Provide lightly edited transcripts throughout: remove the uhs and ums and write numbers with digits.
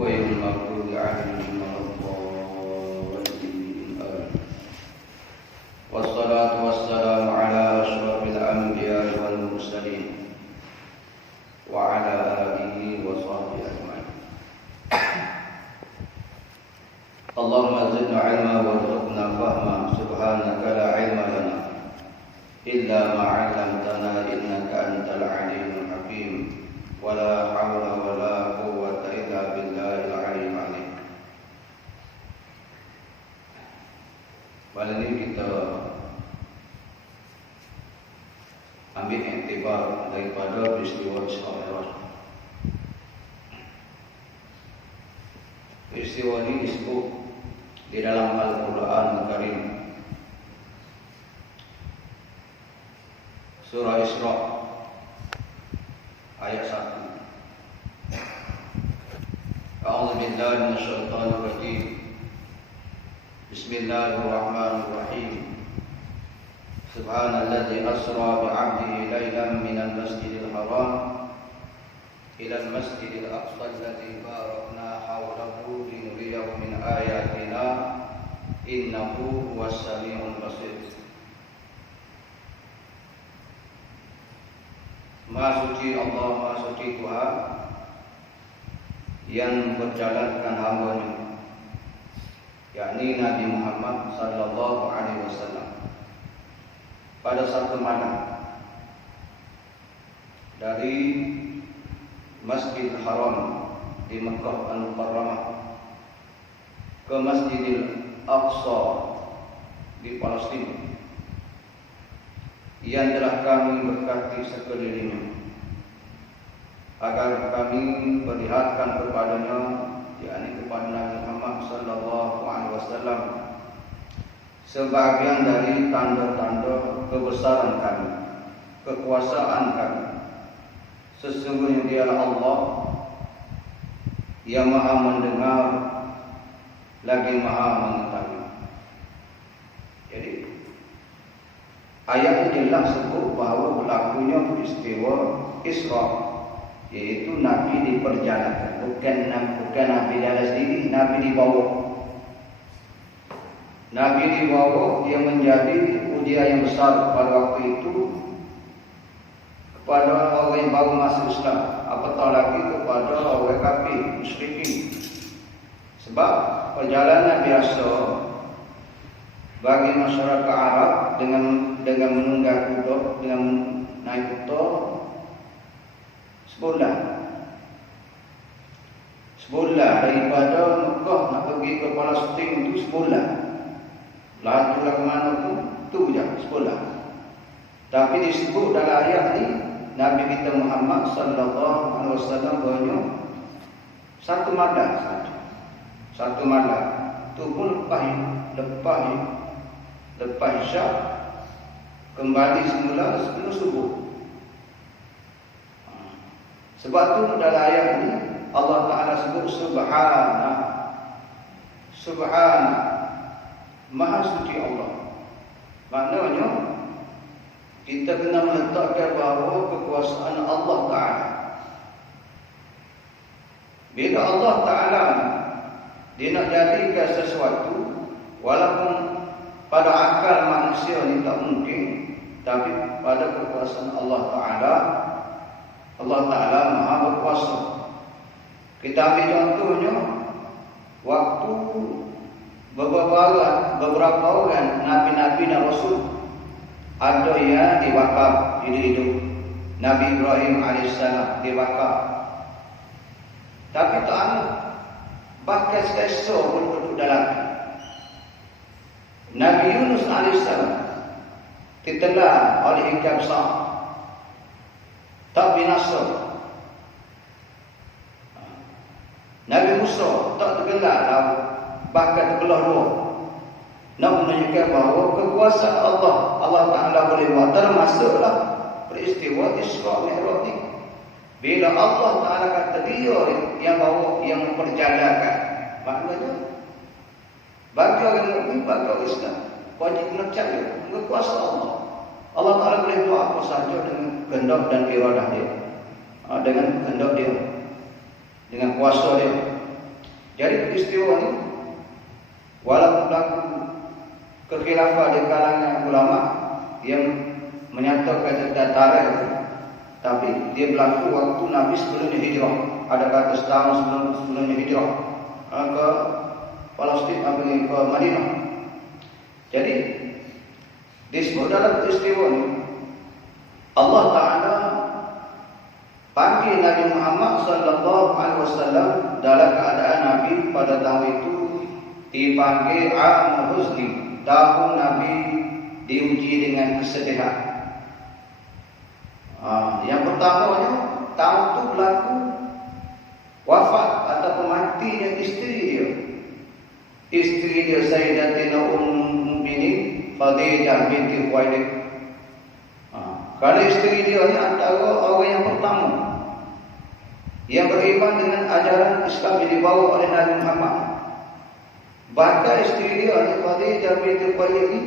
غير المغضوب عليهم ولا الضالين والصلاة والسلام على أشرف الأنبياء والمرسلين وعلى آله وصحبه أجمعين. اللهم زدنا علما وارزقنا فهما سبحانك لا علم لنا إلا ما علمتنا إنك أنت العليم الحكيم ولا حول ولا قوة إلا بالله العلي العظيم. Kali ini kita ambil iktibar daripada peristiwa Isra Mi'raj. Peristiwa ini disebut di dalam Al-Quran Al-Karim Surah Isra ayat 1. A'udzu billahi minasyaitonir rajim. Bismillahirrahmanirrahim. Subhanalladzi asra bi'abdihi lailan minal masjidil haram ila al-masjidil aqsa alladzi barakna hawlahu linuriyahu min ayatina innahu huwas samiul basir. Maha suci Allah, Maha suci Tuhan yang berjalankan hamba-Nya, yakni Nabi Muhammad sallallahu alaihi wasallam, pada satu malam dari Masjidil Haram di Mekah Al-Mukarramah ke Masjidil Aqsa di Palestina yang telah kami berkati sekelilingnya, agar kami perlihatkan kepadanya, yakni kepada Nabi Muhammad sallallahu alaihi wasallam, sebagian dari tanda-tanda kebesaran kami, kekuasaan kami. Sesungguhnya Dialah Allah yang Maha mendengar lagi Maha mengetahui. Jadi ayat ini jelas sebut bahawa berlakunya peristiwa Isra, yaitu Nabi diperjalankan, bukan Nabi jalan sendiri, Nabi dibawa. Nabi dibawa, dia menjadi ujian yang besar pada waktu itu kepada orang yang baru masuk Islam, apatah lagi kepada orang kafir, musyrikin. Sebab perjalanan biasa bagi masyarakat Arab dengan menunggang kuda, dengan naik kuda sebulan daripada Mekah nak pergi ke Palestin itu sebulan. Lajulah ke mana pun tu je sebulan. Tapi disebut dalam ayat ni Nabi kita Muhammad sallallahu alaihi wasallam banyak satu malam saja. Satu malam tu pun lepas Isyak kembali semula sebelum subuh. Sebab tu dalam ayat ini Allah Ta'ala sebut Subhana, Maha suci Allah. Maknanya kita kena meletakkan bahawa kekuasaan Allah Ta'ala. Bila Allah Ta'ala dia nak jadikan sesuatu, walaupun pada akal manusia ini tak mungkin, tapi pada kekuasaan Allah Ta'ala, Allah Ta'ala Maha berkuasa. Kita ambil contohnya, waktu beberapa orang Nabi-Nabi dan Rasul, ada yang diwakaf hidup. Nabi Ibrahim AS diwakaf, tapi tak ada bahkan sekesor pun duduk dalam. Nabi Yunus AS ditelan oleh ikan besar, tak binasa. Nabi Musa tak tergelar laut, bahkan terbelah dua. Nak menunjukkan bahawa kekuasaan Allah Ta'ala boleh buat. Termasuklah peristiwa Isra Mi'raj ini. Bila Allah Ta'ala kata dia yang bawa, yang memperjalankan, maknanya bagi orang mukmin, bagi orang Islam, wajib nak percaya kekuasaan Allah. Allah Ta'ala boleh buat apa sahaja dengan kehendak dan iradah dia, dengan kehendak dia, dengan kuasa dia. Jadi peristiwa ini walaupun berlaku kekhilafan di kalangan ulama yang menyatakan tentang tarikh, tapi dia berlaku waktu Nabi sebelum hijrah. Ada kata setahun sebelum hijrah ke Palestin atau ke Madinah. Jadi disebut dalam peristiwa ini Allah Taala panggil Nabi Muhammad sallallahu alaihi wasallam dalam keadaan Nabi pada tahun itu dipanggil Amul Huzni, tahun Nabi diuji dengan kesedihan. Yang pertamanya tahun itu berlaku wafat atau matinya isteri dia. Isteri dia Sayyidatina Ummul Mukminin Khadijah binti Khuwailid. Kalau isteri dia ini antara orang yang pertama yang beriman dengan ajaran Islam yang dibawa oleh Nabi Muhammad. Bahkan isteri dia ini Khadijah binti Khuwailid ini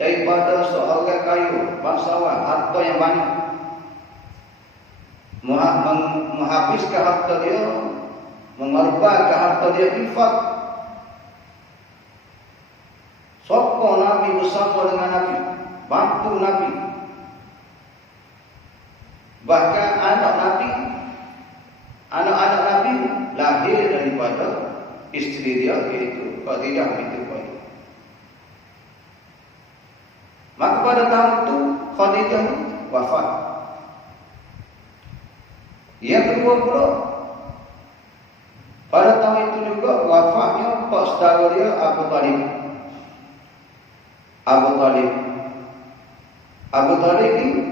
daripada seorang kayu bangsawan, harta yang banyak, menghabiskan harta dia, mengorbankan harta dia infak. Sokong Nabi bersama dengan Nabi, bantu Nabi. Bahkan anak-anak Nabi lahir daripada isteri dia, iaitu Khadijah binti Khuwailid. Maka pada tahun itu Khadijah wafat. Yang kedua pula, pada tahun itu juga wafatnya pak saudara dia Abu Talib. Abu Talib ini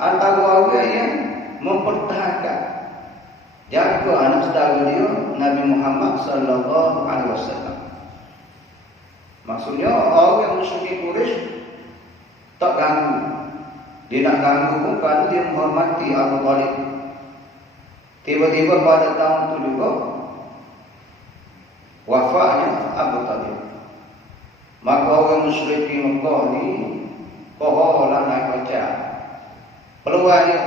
antara orang yang mempertahankan jaga anak saudara dia Nabi Muhammad sallallahu alaihi wasallam. Maksudnya orang yang musyrik Quraisy tak ganggu. Dia nak ganggu bukan dia menghormati Abu Talib. Tiba-tiba pada tahun itu juga wafatnya Abu Talib. Maka orang musyrik di Mekah ni koholah naik baca peluangnya.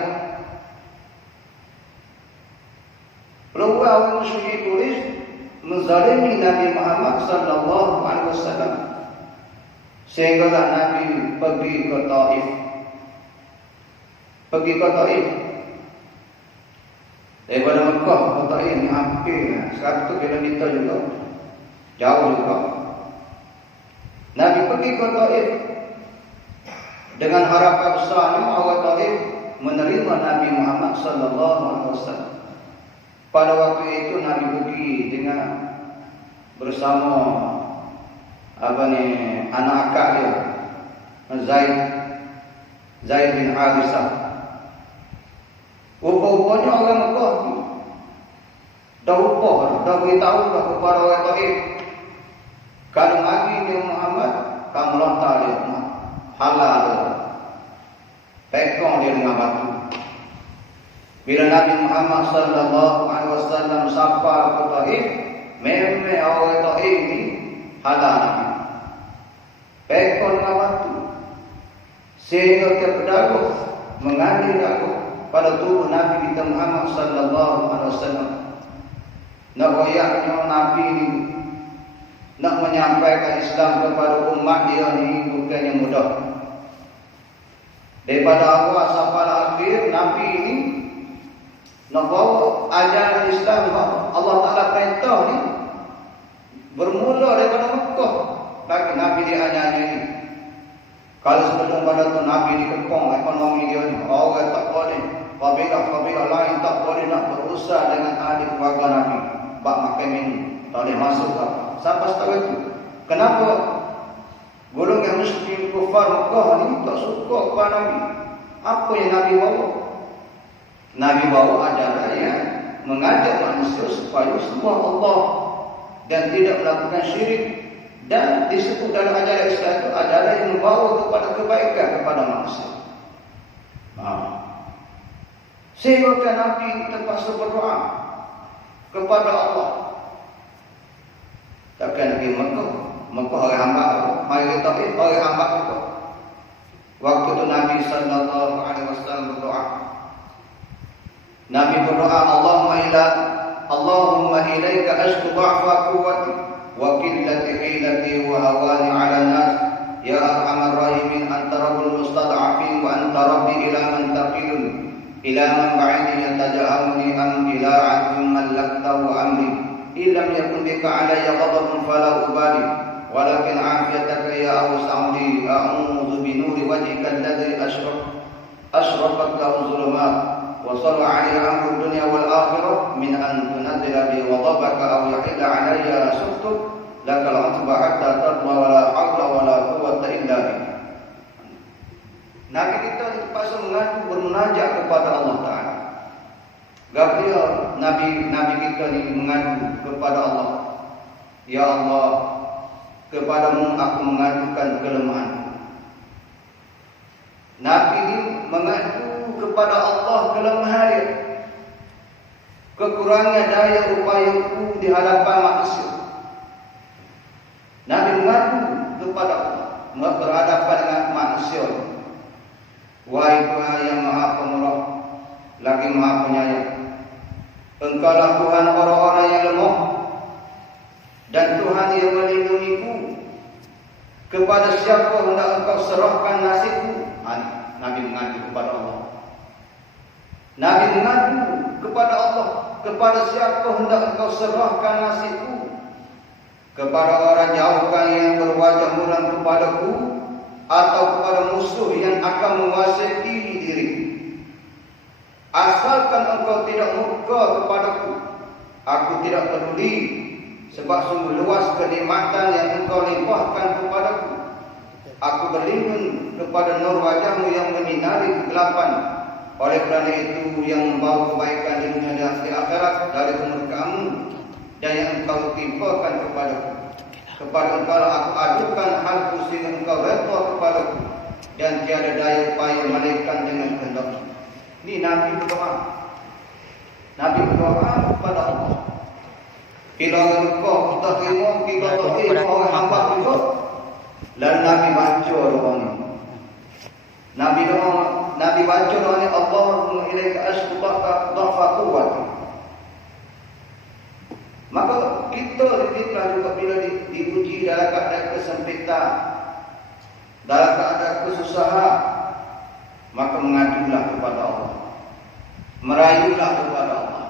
Peluang orang musyrik Quraisy menzalimi Nabi Muhammad sallallahu alaihi wasallam sehinggalah Nabi pergi ke Taif. Daripada Mekah ke Taif ni hampir 100 km juga, jauh juga. Nabi pergi ke Taif dengan harapan besarnya orang Taif menerima Nabi Muhammad sallallahu alaihi wasallam. Pada waktu itu Nabi pergi dengan bersama anak akak dia Zaid bin Harisah. Rupanya orang Mekah dah beritahu kepada orang Taif, kalau mati dia Muhammad, kamu lontar dia halal dia, pekong dia dengan batu. Bila Nabi Muhammad sallallahu alaihi wasallam sampai ke Taif, memang orang Taif ini halal Nabi, pekong dengan batu, sehingga kepedaruh mengalir darah pada tubuh Nabi kita Muhammad sallallahu alaihi wasallam. Nak royaknya Nabi ini nak menyampaikan Islam kepada umat dia ni bukannya mudah. Daripada awal sampai akhir Nabi ini nak bawa ajaran Islam Allah Taala perintah ni bermula daripada Mekah. Lagi Nabi diajarnya ini. Kalau sebelum pada tu Nabi dikepung ekonomi dia ni, orang tak boleh, kabilah lain tak boleh nak berusaha dengan ahli keluarga Nabi. Bak makan minum, tak boleh masuk apa. Sampai setahu itu. Kenapa golongan muslim kufar Mekah ni tak suka kepada Nabi? Apa yang Nabi bawa? Nabi bawa ajaran yang mengajak manusia supaya sembah Allah dan tidak melakukan syirik. Dan disebut dalam ajaran Islam itu ajaran yang membawa kepada kebaikan kepada manusia. Sehingga Nabi terpaksa berdoa kepada Allah. Takkan Nabi Mekah orang hamba, mari Taif orang hamba juga. Waktu itu Nabi sallallahu alaihi wasallam berdoa. Nabi berdoa, Allahumma ila Allahumma ilaika ashku dha'fa quwwati wa qillati hilati wa hawani 'ala nas ya arhamar rahimin anta rabbul mustad'afin wa anta rabbi ila man taqilun ila man ba'idin yataja'amuni am ila 'abdin mallaktahu amri illam yakun bika 'alayya ghadabun fala ubali walakin 'afiyataka ya awsa'li a'udzu bi nuri wajhika alladhi ashraqat lahu dhulumat wa salla 'alaihi amru dunya wal akhirah min an tunzila bi ghadabaka aw yahilla 'alayya sukhtuk lakal 'utba hatta tadma wa la hawla wa la quwwata illa billah. Nabi kita terpaksa mengadu bermunajat kepada Allah Taala. Gabriel nabi kita ni mengadu kepada Allah. Ya Allah, kepadamu aku mengadukan kelemahan. Nabi ini mengadu kepada Allah kelemahan dia. Kekurangan daya upayaku di hadapan manusia. Nabi mengadu kepada Allah, berhadapan dengan manusia. Wahai Tuhan yang Maha Pemurah, lagi Maha Penyayang, Engkaulah Tuhan orang-orang yang lemah dan Tuhan yang melindungiku. Kepada siapa hendak Engkau serahkan nasibku? Nabi mengadu kepada Allah. Nabi mengadu kepada Allah. Kepada siapa hendak Engkau serahkan nasibku? Kepada orang jauhkan yang berwajah muram kepadaku, atau kepada musuh yang akan menguasai diriku. Asalkan Engkau tidak murka kepadaku, aku tidak peduli, sebab sungguh luas kenikmatan yang Engkau limpahkan kepadaku. Aku berlindung kepada nur wajahmu yang menyinari kegelapan. Oleh kerana itu yang membawa kebaikan di dunia dan di akhirat dari kemurkaanmu dan yang Engkau timpakan kepadaku. Kepada Engkau aku adukan halku sehingga Engkau redha kepadaku dan tiada daya upaya melainkan dengan kehendak-Mu. Ini Nabi berdoa. Nabi berdoa kepada Allah. Bila Engkau kita terima, kita terima orang hamba juga. Lalu Nabi baca doa ini. Nabi baca doa ini, Allahumma ilaika ashku dha'fa quwwati. Maka kita juga bila diuji dalam keadaan kesempitan, dalam keadaan kesusahan, maka mengadulah kepada Allah, merayulah kepada Allah.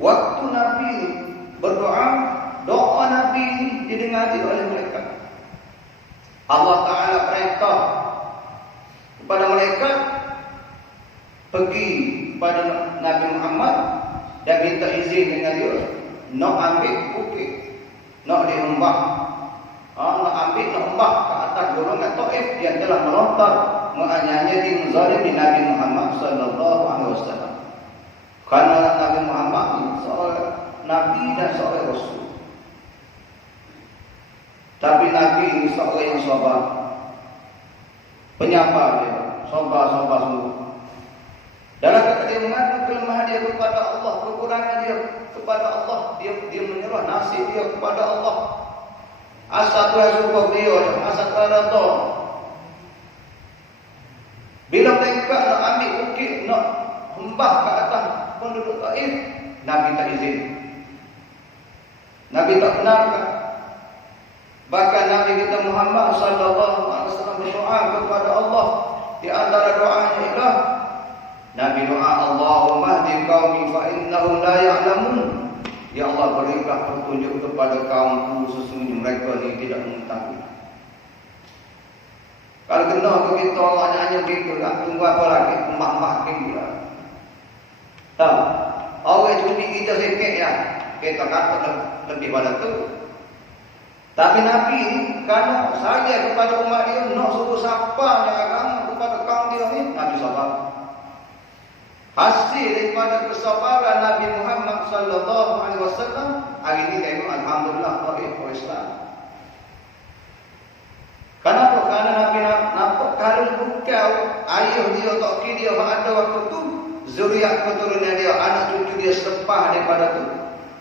Waktu Nabi berdoa, doa Nabi didengari oleh mereka. Allah Ta'ala perintah kepada mereka pergi kepada Nabi Muhammad dan minta izin dengan dia, nak ambil bukit, nak diembah, nak ambil, nak embah ke atas golongan Taif yang telah melontar menganiaya di menzalimi Nabi Muhammad sallallahu alaihi wasallam. Karena Nabi Muhammad seorang nabi dan seorang rasul. Tapi Nabi ini seorang yang sabar, penyabar dia, sabar semua. Dalam kata dia mengadu kelemahan dia kepada Allah, kekurangan dia kepada Allah, dia menyerah nasib dia kepada Allah. Asal Tuhan suruh dia, asal Tuhan redha. Bila mereka nak ambil bukit, nak hembah ke atas penduduk Taif, Nabi tak izin. Nabi tak benarkan. Bahkan Nabi kita Muhammad sallallahu alaihi wasallam berdoa kepada Allah. Di antara doanya ialah Nabi doa, Allahumma hdi qaumi fa innahum la ya'lamun. Ya Allah, berilah petunjuk kepada kaumku, sesungguhnya mereka ni tidak mengetahui. Kalau kena ke kita orang hanya gitu, tak tunggu apa lagi, emak-emak kita. Tahu? Orang cumi kita sikit ya, kita kata lebih pada tu. Tapi Nabi kerana saja kepada umat dia, nak suruh siapa yang agama kepada kaum dia ni, Nabi sabar. Hasil daripada kesabaran Nabi Muhammad sallallahu alaihi wasallam, hari ini tengok alhamdulillah Taif Islam. Kenapa? Karena Nabi nampak kalau bukan ayah dia atau kiri dia ada waktu tu, zuriat keturunan dia, anak cucu dia sepah daripada tu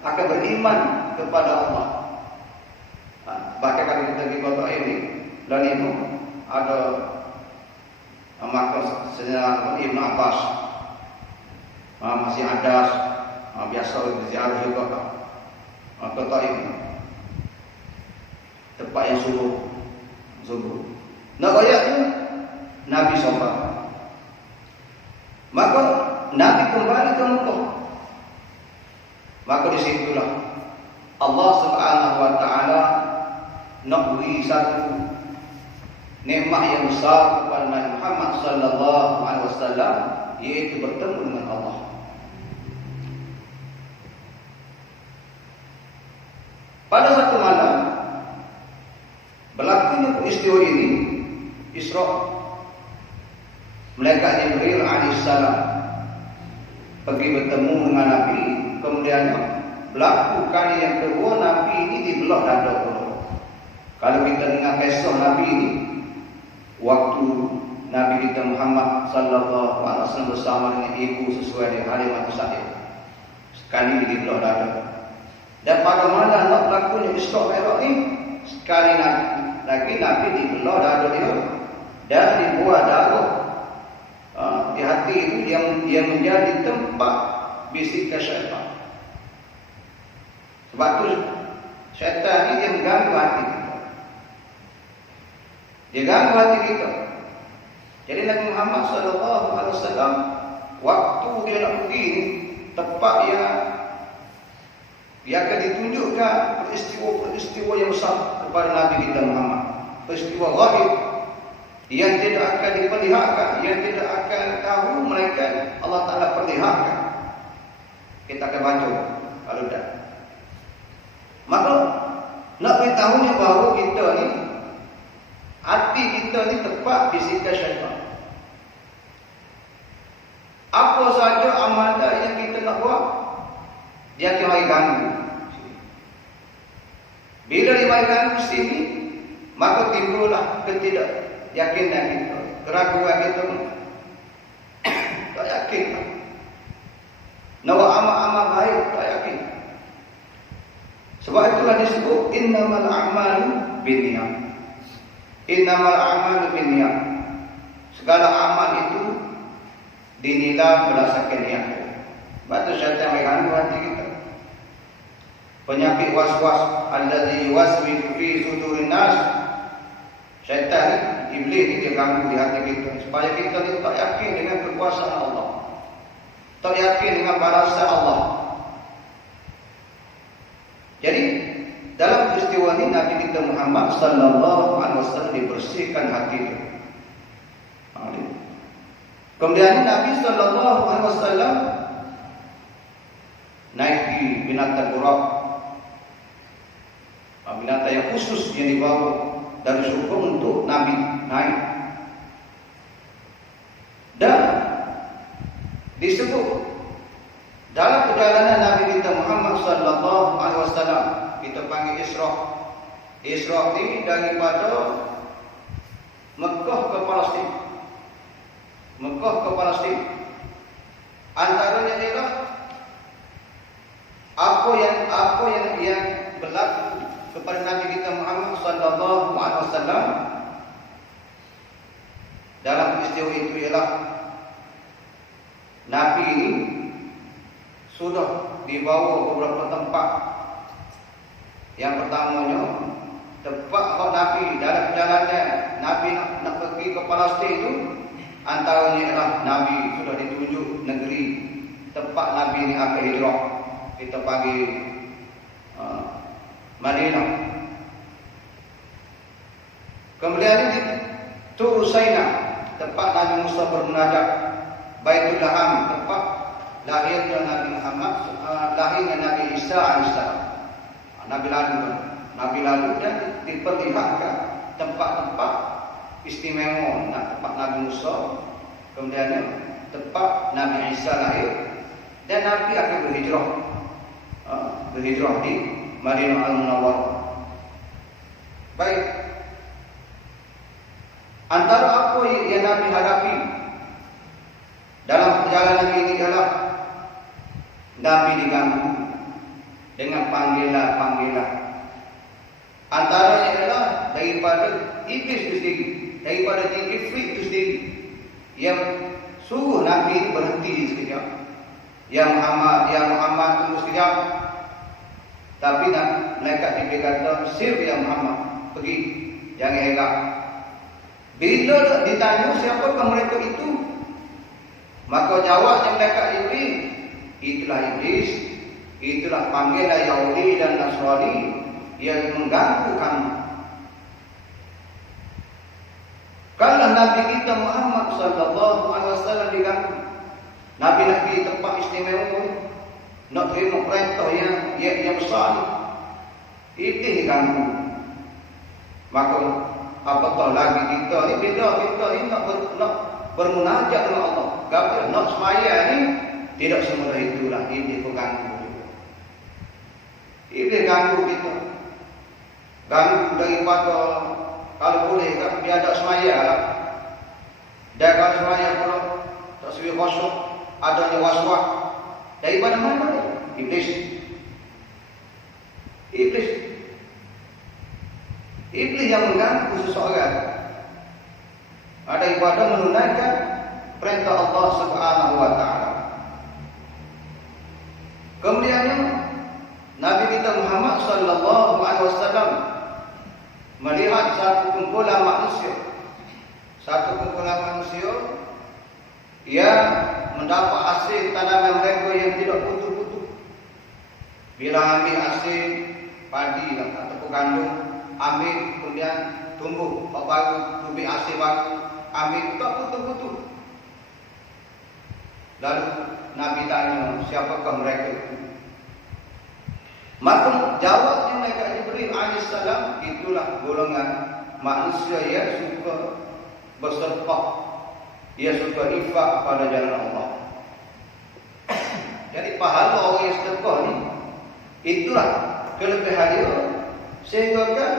akan beriman kepada Allah. Bahkan kalau kita pergi kota ini, dan itu ada maka sejarah Ibn Abbas. masih ada biasa ziarah juga ke Taif, tempat yang subur. Nak ayat tu Nabi SAW. Maka Nabi kembali ke Mekah. Maka di situlah Allah Subhanahu wa taala nak beri satu nikmat yang besar kepada Nabi Muhammad sallallahu alaihi wasallam, iaitu bertemu dengan Allah. Pada satu malam berlakunya peristiwa ini, Isra, malaikat Jibril alaihissalam pergi bertemu dengan Nabi. Kemudian berlaku kali yang kedua, Nabi ini dibelah dada. Kalau kita dengar kisah Nabi ini, waktu Nabi kita Muhammad sallallahu alaihi wasallam bersama dengan ibu sesuai dengan Halimah Sa'id, sekali dibelah dada. Dan pada malam nak berlakunya Isra Mi'raj ni, sekali lagi Nabi dibelah dada dia dan dibuat darah di hati itu yang menjadi tempat bisikan syaitan. Sebab tu syaitan ni dia mengganggu hati kita. Dia ganggu hati kita. Jadi Nabi Muhammad sallallahu alaihi wasallam waktu dia nak pergi ni, tempat dia akan ditunjukkan peristiwa yang besar kepada Nabi kita Muhammad. Peristiwa ghaib yang tidak akan diperlihatkan, yang tidak akan tahu, melainkan Allah Ta'ala perlihatkan. Kita akan baca kalau dah. Maka nak beritahunya bahawa kita ni, hati kita ni tepat bisikan syaitan. Apa saja amalan yang kita nak buat, dia akan mari ganggu. Bila dia mari ganggu sini, maka timbullah ketidakyakinan kita, keraguan kita. Tak yakin. Nak buat amal-amal baik, tak yakin. Sebab itulah disebut innamal a'malu binniyat. Innamal a'malu binniyat. Segala amal itu dinilai berdasarkan niat. Batu syaitan yang ganggu hati kita. Penyakit was-was allazi yuwaswisu fi sudurin nas. Syaitan, iblis ni dia ganggu di hati kita supaya kita ni tak yakin dengan kekuasaan Allah, tak yakin dengan balasan Allah. Jadi dalam peristiwa ini Nabi kita Muhammad sallallahu alaihi wasallam dibersihkan hati dia. Kemudian Nabi sallallahu alaihi wasallam naiki binatang burak, binatang yang khusus yang dibawa dari surga untuk Nabi naik. Dan disebut dalam perjalanan Nabi kita Muhammad sallallahu alaihi wasallam, kita panggil Isra. Isra ini daripada Mekah ke Palestin. Mekah ke Palestin. Antaranya ialah apa yang berlaku kepada Nabi kita Muhammad sallallahu alaihi wasallam dalam peristiwa itu ialah Nabi ini sudah dibawa ke beberapa tempat. Yang pertamanya tempat Nabi dalam perjalanan Nabi nak pergi ke Palestin itu, antaranya ialah Nabi sudah ditunjuk negeri tempat Nabi ini akan hijrah. Kita panggil Madinah. Kemudian ini Tur Saina, tempat Nabi Musa bermunajat. Baitul Laham, tempat lahirnya Nabi Muhammad, lahirnya Nabi Isa alaihissalam. Nabi lalu dan diperlihatkan tempat-tempat istimewa, tempat Nabi Musa, kemudian tempat Nabi Isa lahir, dan Nabi akan berhijrah di Madinah Al-Munawwarah. Baik. Antara apa yang Nabi hadapi dalam perjalanan ini adalah Nabi diganggu dengan panggilan. Antaranya adalah daripada iblis itu sendiri, daripada ifrit itu sendiri, yang suruh Nabi berhenti sekejap. Ya Muhammad tunggu sekejap. Tapi mereka dikata, sir ya Muhammad, pergi, jangan heran. Bila ditanya siapakah mereka itu, maka jawabnya mereka itulah iblis, itulah panggilan Yahudi dan Nasrani yang mengganggu kamu. Kalau Nabi kita Muhammad sallallahu alaihi wasallam diganggu, Nabi nak pergi tempat istimewa, nak terima perintah yang besar, itu diganggu. Maka apatah lagi kita ni, bila kita ni nak bermunajat dengan Allah, gapa nak semaya ni tidak semudah itulah, ini pengganggu. Ini ganggu kita. Ganggu daripada kalau boleh kan biar ada semaya lah. Dan kalau semaya pula tak sesuai kosong, adanya waswas. Daripada mana? Iblis. Iblis yang mengganggu seseorang. Daripada menunaikan perintah Allah Subhanahu wa taala. Kemudiannya Nabi kita Muhammad sallallahu alaihi wasallam melihat satu kumpulan manusia yang mendapat hasil tanaman mereka yang tidak putus-putus. Bila ambil hasil padi atau gandum, ambil kemudian tumbuh baru, tumbuh hasil baru, ambil tak putus-putus. Lalu Nabi tanya, siapakah mereka itu? Maka jawabnya mereka Jibril alaihissalam, itulah golongan manusia yang suka bersedekah, dia suka infak pada jalan Allah. Jadi pahala orang yang sedekah ni, itulah kelebihan dia, sehingga kan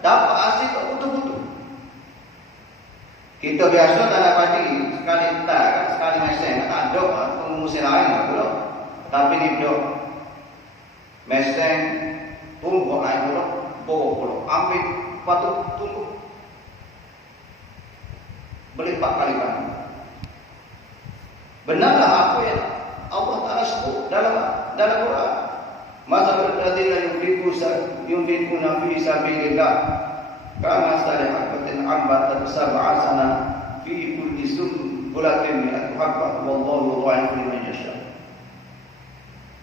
dapat hasil tak putus-putus. Kita biasa tanam padi sekali tak, sekali meseng, tak ada musim lain pula. Tapi ni dok meseng tumbuh naik pula, puluh ambil patut tumbuh berlipat kali ganda. Benarlah apa yang Allah Taala sebut dalam Quran. Masalul ladzina yunfiquna fi sabilillah kama salihatan ambatat sab'a sana fi kulli sunbulatin mi'atu habbah wallahu dha'ifu liman yasha.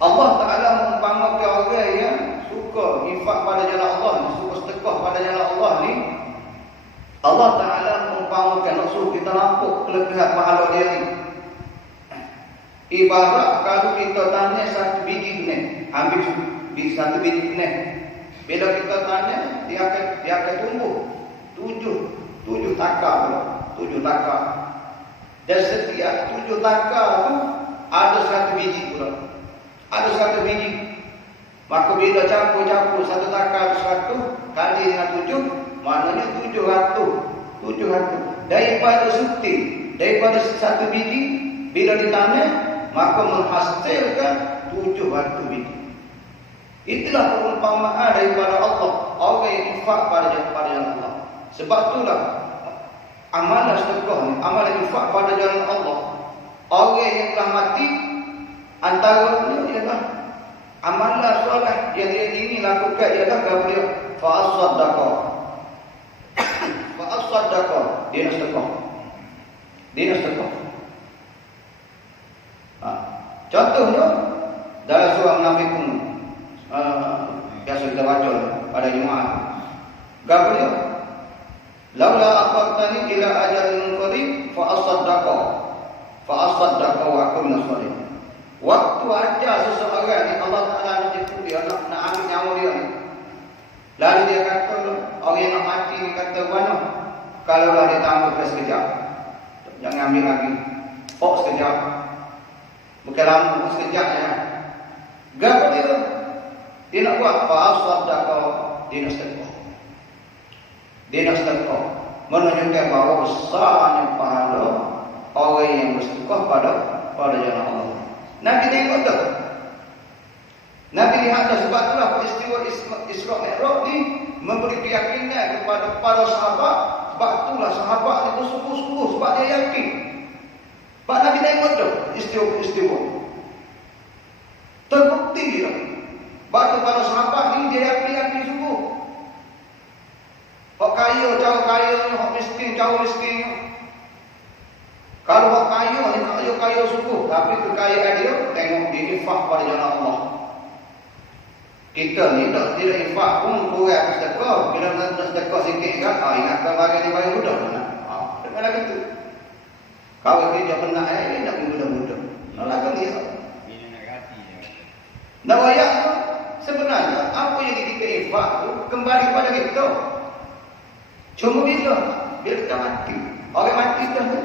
Allah Taala mengumpamakan orang yang suka infak pada jalan Allah, suka sedekah pada jalan Allah ni. Allah Taala mengumpamakan, nak suruh kita nampak kelebihan pahala dia ni. Ibarat kalau kita tanya satu biji benih, ambil satu biji benih. Bila kita tanya, dia akan tumbuh tujuh takar. Dan setiap 7 takar tu ada satu biji pula. Ada satu biji. Maka bila campur satu takar satu kali dengan 7, maknanya 700. Daripada suti, daripada satu biji, bila ditanam, maka menghasilkan 700 biji. Itulah perumpamaan daripada Allah, orang yang infak pada jalan Allah. Sebab itulah amalan sedekah ni, amalan infak pada jalan Allah, orang yang telah mati antaranya ialah amalan soleh yang dia ingin lakukan ialah kepada fa'as-sadaqah. Dia nak sedekah. Contohnya dalam surah Munafiqun, biasa kita baca pada Jumaat. Gabrnya, laula aqartani ila ajalin qarib fa asaddaqa wa akun nasalihin. Waktu aja seseorang ni Allah Taala nak jemput dia, nak ambil nyawa dia ni. Lalu dia kata, orang yang nak mati ni kata, mana? Kalaulah dia tambah sekejap, jangan ambil lagi. Sekejap. Bukan lama, sekejap ya. Gapa dia nak buat? Fa'as-saddaqa, dia nak sedekah. Menunjukkan bahawa besarnya pahala orang yang bersedekah pada jalan Allah. Nabi tengok tak? Nabi lihat dah, sebab itulah peristiwa Isra Mi'raj ni memberi keyakinan kepada para sahabat. Sebab itulah sahabat ni bersungguh-sungguh sebab dia yakin. Pak Nabi tengok tu istiwa. Terbukti lah. Batu para sahabat ni dia yakin sungguh. Hak kaya jauh kayanya, hak miskin jauh miskinnya. Kalau hak kaya ni kaya sungguh, tapi kekayaan dia tengok dia infak pada jalan Allah. Kita ni tidak infak pun kurang sedekah. Bila nak sedekah sikit kan, ingatkan bagi ni bagi mudah mana. Dengan lagi tu. Kalau kerja penat ini nak mudah-mudah. Nak lagi ni. Ini nak hati je. Nak wayak tu sebenarnya apa yang kita infak tu kembali kepada kita. Cuma bila kita mati. Orang mati dah tu.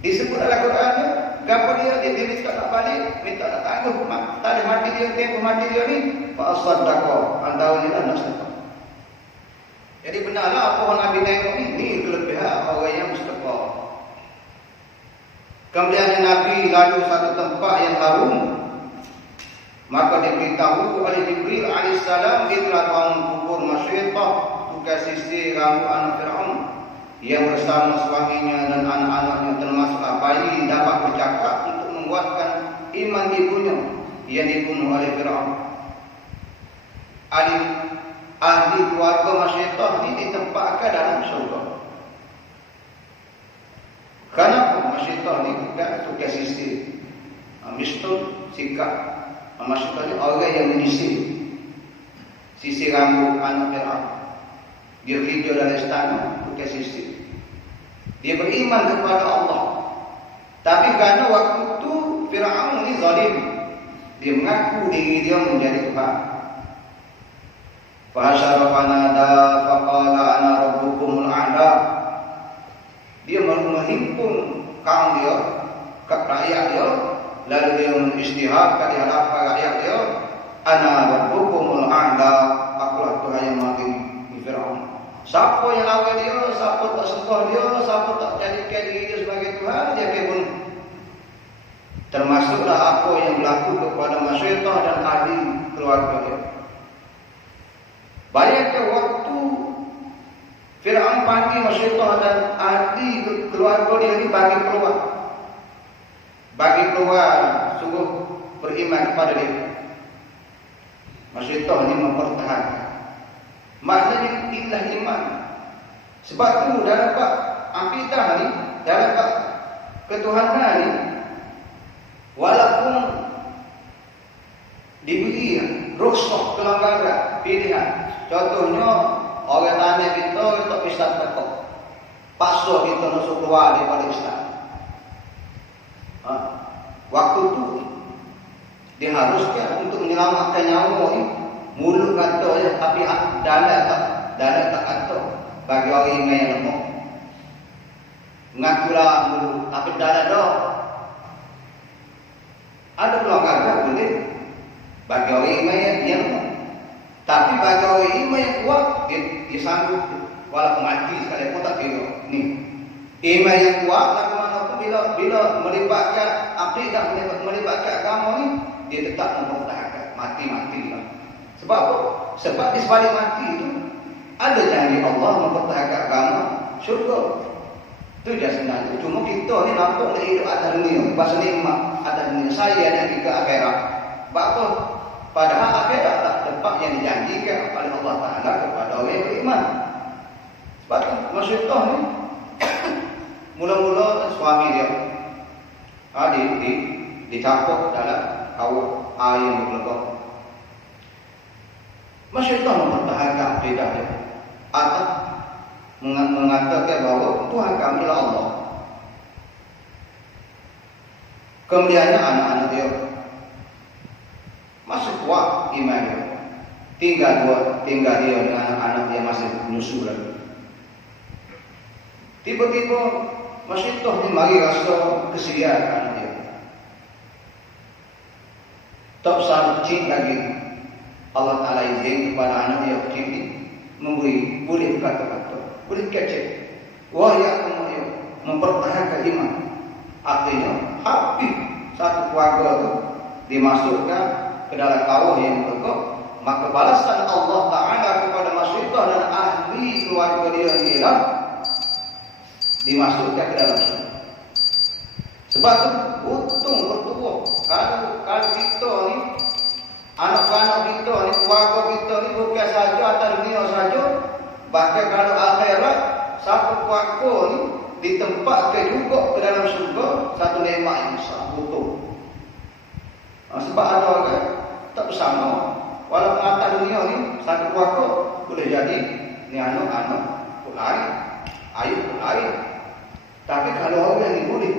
Disebut dalam Quran ni, gapo dia minta nak balik, minta nak tangguh tak ada mati dia, tempoh mati dia ni, fa sadaqah, antara ni lah nak sedekah. Jadi benarlah apa orang Nabi tengok ni kelebihan orang yang bersedekah. Kemudian Nabi lalu satu tempat yang harum, maka diberitahu oleh Jibril alaihissalam dia telah bangun kubur Masyidah, bukan sisi rambut anak Fir'aun yang bersama suaminya dan anak-anaknya termasuk bayi dapat bercakap untuk menguatkan iman ibunya yang dibunuh oleh Fir'aun. Ahli keluarga Masyidah ini ditempatkan dalam syurga. Kenapa Masyidah ini bukan tukar sisi? Mistul sikap. Masyidah ini orang yang menyisir sisi rambut anak Fir'aun. Dia kerja dalam istana bukan sisi. Dia beriman kepada Allah. Tapi kerana waktu itu Fir'aun ini zalim. Dia mengaku diri dia menjadi Tuhan. Fahasyara fanada faqala ana rabbukumul a'la. Dia menghimpun kaum dia, rakyat dia, lalu dia mengisytiharkan di hadapan rakyat dia, ana rabbukumul a'la, akulah Tuhan yang maha tinggi. Fir'aun. Siapa yang lawan dia, siapa tak sembah dia, siapa tak jadikan diri dia sebagai Tuhan, dia akan bunuh. Termasuklah apa yang berlaku kepada Masyidah dan ahli keluarga dia. Bayangkan waktu Fir'aun panggil Masyidah dan ahli keluarga dia ini bagi keluar. Bagi keluar, sungguh beriman kepada dia. Masyidah ini mempertahankan. Maknanya inilah iman. Sebab tu dah dapat akidah ni, dah dapat ketuhanan ni, walaupun diberi rukhsah kelonggaran pilihan. Contohnya orang tanya kita tak bisa tekok, paksa kita nak keluar daripada Islam. Waktu tu diharuskan untuk menyelamatkan nyawa ni. Mulut kata je, tapi dalam tak kata. Bagi orang yang lemah, mengakulah mulut, tapi dalam dah ada pelanggaran boleh. Bagi orang yang lemah. Tapi bagi orang yang kuat, dia sanggup walaupun mati sekalipun tak kira. Ni iman yang kuat tak ke mana pun, bila melibatkan akidah, melibatkan agama ni, dia tetap mempertahankan mati-mati lah. Sebab apa? Sebab di sebalik mati itu ada janji Allah mempertahankan agama syurga. Itu dia sebenarnya. Cuma kita ni nampak nak hidup atas dunia, bahasa nikmat atas dunia. Saya yang ke akhirat. Sebab apa? Padahal akhirat tak tempat yang dijanjikan oleh Allah Ta'ala kepada orang yang beriman. Sebab tu Masyidah ni mula-mula suami dia dicampur dalam kawah air yang berlegar. Masyidah mempertahankan akidah dia atau mengatakan bahawa Tuhan kami adalah Allah. Kemudiannya anak-anak dia masih kuat iman dia. Tinggal dia dengan anak-anak dia masih menyusul lagi. Tiba-tiba Masyidah ni mari rasa kesian anak dia. Tak usah cik lagi. Allah Ta'ala izin kepada anak dia kecil ini memberi, boleh kata-kata, boleh kecil. Wahai anak dia mempertahankan iman. Artinya habis satu keluarga itu dimasukkan ke dalam kawah yang tegak, maka balasan Allah Ta'ala kepada Masyidah dan ahli keluarga dia ialah dimasukkan ke dalam syurga. Sebab itu untung bertubuh. Kalau kita ni keluarga kita ni bukan saja atas dunia saja, bahkan kalau akhirat satu keluarga ni ditempatkan juga ke dalam syurga, satu nikmat yang besar betul. Sebab ada orang tak bersama, walaupun atas dunia ni satu keluarga boleh jadi ni anak-anak pun lain, ayah pun lain. Tapi kalau orang ni boleh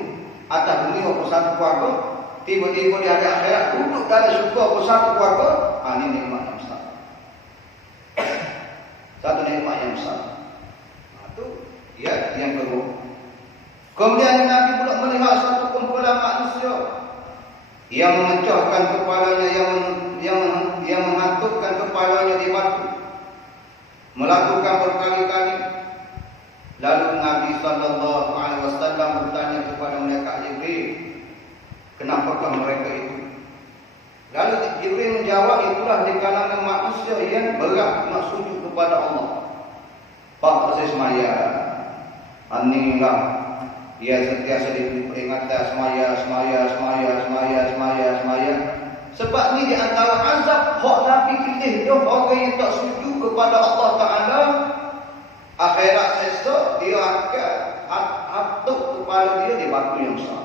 atas dunia pun satu keluarga, tiba-tiba di hari akhirat duduk dalam syurga pun satu keluarga, ini nikmat yang besar. Satu nikmat yang besar. Itu ya yang kedua. Kemudian Nabi pula melihat satu kumpulan manusia yang memecahkan kepalanya, yang menghantukkan kepalanya di batu, melakukan berkali-kali. Lalu Nabi SAW bertanya kepada malaikat Jibril, kenapakah mereka itu? Lalu Jibril menjawab, itulah di kalangan manusia yang berat nak sujud kepada Allah. Pak proses semaya, inilah dia sentiasa diberi peringatan semaya. Sebab ni di antara azab hak Nabi pilih dia orang yang tak sujud kepada Allah Taala. Akhirat esok dia akan hatuk kepala dia di batu yang besar.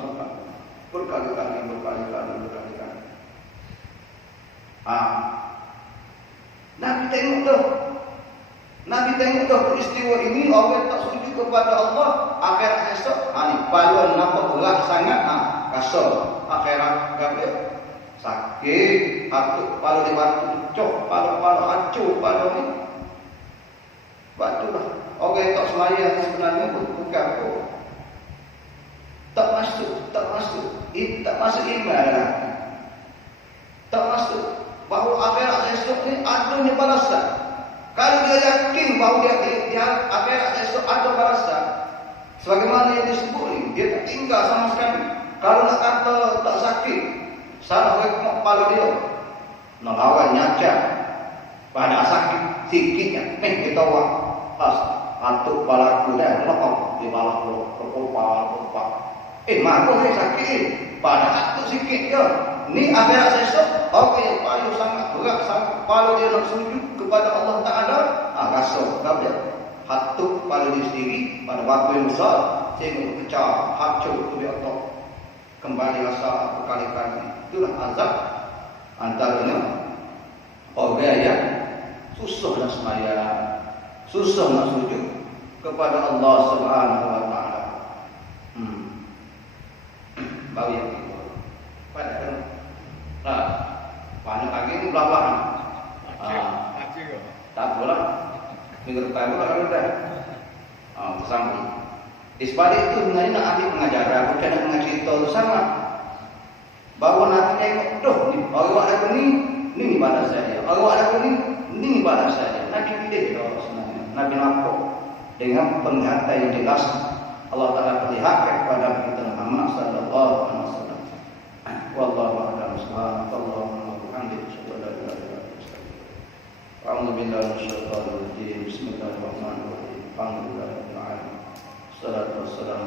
Berkali-kali. Nabi tengok dah peristiwa ini, orang tak sujud kepada Allah, akhirat esok, ni paluan nampak berat sangat, kasar. Akhirat gabel sakit, hatuk kepala di batu, cok, kepala hancur kepala ni. Batu lah. Orang tak sembahyang sebenarnya bukan apa. Tak masuk. Tak masuk iman lah. Tak masuk. Bahawa akhirat esok ni adanya balasan. Kalau dia yakin bahawa dia akhirat esok ada balasan, sebagaimana yang disebut ni, dia tak tinggal sama sekali. Kalau nak kata tak sakit, salah rekmak kepala dia, nak lawan nyacat, pada sakit sikitnya, kita buat hantuk kepala aku dah lepas di bawah kepopak. Maka saya sakit pada hantuk sikit je. Ni akhirat esok, orang yang paling sangat berat sangat kepala dia nak sujud kepada Allah Ta'ala, rasa dia hatuk kepala dia sendiri pada batu yang besar, sehingga pecah, hancur tu dia otak, kembali rasa berkali-kali. Itulah azab antaranya orang yang susah nak sembahyang, susah nak sujud kepada Allah Subhanahu Wa Ta'ala. Baru yang kedua, pada banyak lagi ni belakang. Tak boleh. Minggu depan pula kalau dah. Bersambung. Sebalik itu sebenarnya nak ambil pengajaran, bukan nak mengajar tu sama. Bahawa Nabi tengok, ni orang aku ni ibadah saya. Orang aku ni ibadah saya. Nabi pilih dia sebenarnya. Nabi nampak dengan penglihatan yang jelas. Allah Ta'ala perlihatkan kepada kita Muhammad sallallahu alaihi wasallam. Wallahu a'lam. Subhanallah wa bihamdihi, asyhadu an la ilaha illa anta, astaghfiruka. A'udzu billahi minasyaitonir rajim. Bismillahirrahmanirrahim. Alhamdulillahirabbil alamin. Wassalatu wassalamu